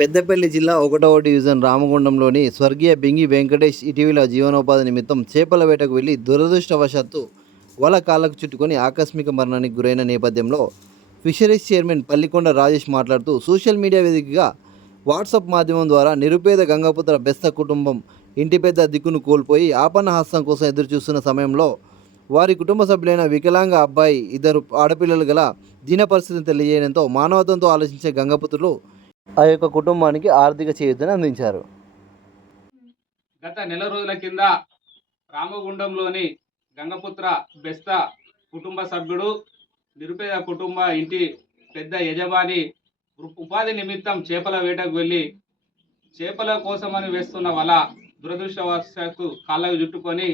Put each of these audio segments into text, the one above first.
పెద్దపల్లి జిల్లా ఒకటవ డివిజన్ రామగుండంలోని స్వర్గీయ బింగి వెంకటేష్ ఇటీవల జీవనోపాధి నిమిత్తం చేపల వేటకు వెళ్ళి దురదృష్టవశాత్తు వల కాళ్ళకు చుట్టుకొని ఆకస్మిక మరణానికి గురైన నేపథ్యంలో ఫిషరీస్ చైర్మన్ పల్లికొండ రాజేష్ మాట్లాడుతూ సోషల్ మీడియా వేదికగా వాట్సాప్ మాధ్యమం ద్వారా నిరుపేద గంగాపుత్ర బెస్త కుటుంబం ఇంటి పెద్ద దిక్కును కోల్పోయి ఆపన్న హస్తం కోసం ఎదురుచూస్తున్న సమయంలో వారి కుటుంబ సభ్యులైన వికలాంగ అబ్బాయి ఇద్దరు ఆడపిల్లలు గల దీన పరిస్థితిని తెలియజేయడంతో మానవత్వంతో ఆలోచించే గంగపుత్రులు ఆ యొక్క కుటుంబానికి ఆర్థిక చేయూతను అందించారు. గత నెల రోజుల కింద రామగుండంలోని గంగపుత్ర బెస్త కుటుంబ సభ్యుడు నిరుపేద కుటుంబ ఇంటి పెద్ద యజమాని ఉపాధి నిమిత్తం చేపల వేటకు వెళ్ళి చేపల కోసమని వేస్తున్న వల దురదృష్టవశాత్తు కాళ్ళకు చుట్టుకొని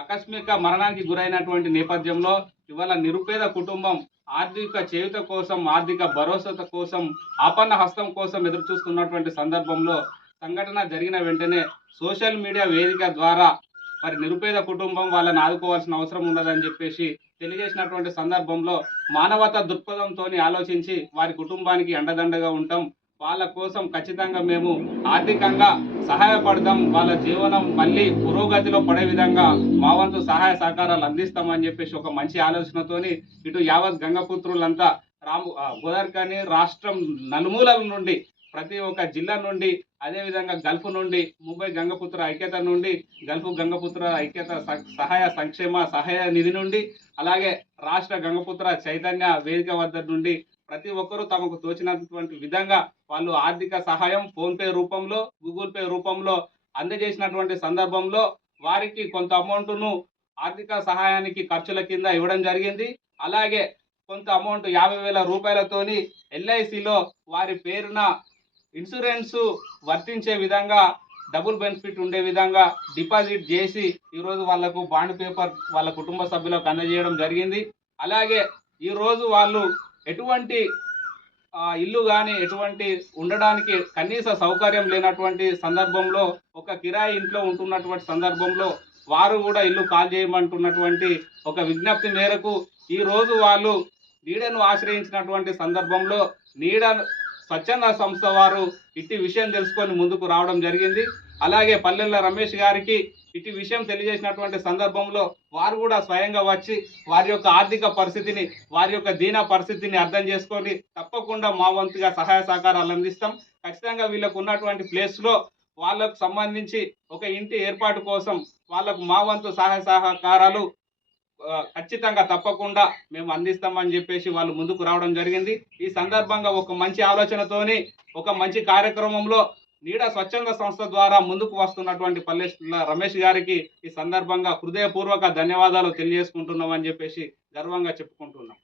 ఆకస్మిక మరణానికి గురైనటువంటి నేపథ్యంలో ఇవాళ నిరుపేద కుటుంబం ఆర్థిక చేయుత కోసం ఆర్థిక భరోసా కోసం ఆపన్న హస్తం కోసం ఎదురు చూస్తున్నటువంటి సందర్భంలో సంఘటన జరిగిన వెంటనే సోషల్ మీడియా వేదిక ద్వారా మరి నిరుపేద కుటుంబం వాళ్ళని ఆదుకోవాల్సిన అవసరం ఉన్నదని చెప్పేసి తెలియజేసినటువంటి సందర్భంలో మానవతా దృక్పథంతో ఆలోచించి వారి కుటుంబానికి అండదండగా ఉంటాం. వాళ్ళ కోసం ఖచ్చితంగా మేము ఆర్థికంగా సహాయపడదాం వాళ్ళ జీవనం మళ్ళీ పురోగతిలో పడే విధంగా మా వంతు సహాయ సహకారాలు అందిస్తామని చెప్పేసి ఒక మంచి ఆలోచనతోని ఇటు యావత్ గంగపుత్రులంతా రాము ఆ, రాష్ట్రం నలుమూలల నుండి ప్రతి ఒక్క జిల్లా నుండి అదేవిధంగా గల్ఫ్ నుండి ముంబై గంగపుత్ర ఐక్యత నుండి గల్ఫ్ గంగపుత్ర ఐక్యత సహాయ సంక్షేమ సహాయ నిధి నుండి అలాగే రాష్ట్ర గంగపుత్ర చైతన్య వేదిక వద్ద నుండి ప్రతి ఒక్కరూ తమకు తోచినటువంటి విధంగా వాళ్ళు ఆర్థిక సహాయం ఫోన్పే రూపంలో గూగుల్ పే రూపంలో అందజేసినటువంటి సందర్భంలో వారికి కొంత అమౌంట్ను ఆర్థిక సహాయానికి ఖర్చుల కింద ఇవ్వడం జరిగింది. అలాగే కొంత అమౌంట్ యాభై వేల రూపాయలతోని ఎల్ఐసిలో వారి పేరున ఇన్సూరెన్స్ వర్తించే విధంగా డబుల్ బెనిఫిట్ ఉండే విధంగా డిపాజిట్ చేసి ఈరోజు వాళ్ళకు బాండ్ పేపర్ వాళ్ళ కుటుంబ సభ్యులకు అందజేయడం జరిగింది. అలాగే ఈరోజు వాళ్ళు ఎటువంటి ఆ, ఇల్లు కానీ ఎటువంటి ఉండడానికి కనీస సౌకర్యం లేనటువంటి సందర్భంలో ఒక కిరాయి ఇంట్లో ఉంటున్నటువంటి సందర్భంలో వారు కూడా ఇల్లు కాల్ చేయమంటున్నటువంటి ఒక విజ్ఞప్తి మేరకు ఈరోజు వాళ్ళు నీడను ఆశ్రయించినటువంటి సందర్భంలో నీడ స్వచ్ఛంద సంస్థ వారు ఇట్టి విషయం తెలుసుకొని ముందుకు రావడం జరిగింది. అలాగే పల్లెల రమేష్ గారికి ఇటు విషయం తెలియజేసినటువంటి సందర్భంలో వారు కూడా స్వయంగా వచ్చి వారి యొక్క ఆర్థిక పరిస్థితిని వారి యొక్క దీన పరిస్థితిని అర్థం చేసుకొని తప్పకుండా మా వంతుగా సహాయ సహకారాలు అందిస్తాం. ఖచ్చితంగా వీళ్ళకు ఉన్నటువంటి ప్లేస్లో వాళ్ళకు సంబంధించి ఒక ఇంటి ఏర్పాటు కోసం వాళ్ళకు మా వంతు సహాయ సహకారాలు ఖచ్చితంగా తప్పకుండా మేము అందిస్తామని చెప్పేసి వాళ్ళు ముందుకు రావడం జరిగింది. ఈ సందర్భంగా ఒక మంచి ఆలోచనతోని ఒక మంచి కార్యక్రమంలో నీడ స్వచ్ఛంద సంస్థ ద్వారా ముందుకు వస్తున్నటువంటి పల్లె రమేష్ గారికి ఈ సందర్భంగా హృదయపూర్వక ధన్యవాదాలు తెలియజేసుకుంటున్నామని చెప్పేసి గర్వంగా చెప్పుకుంటున్నాం.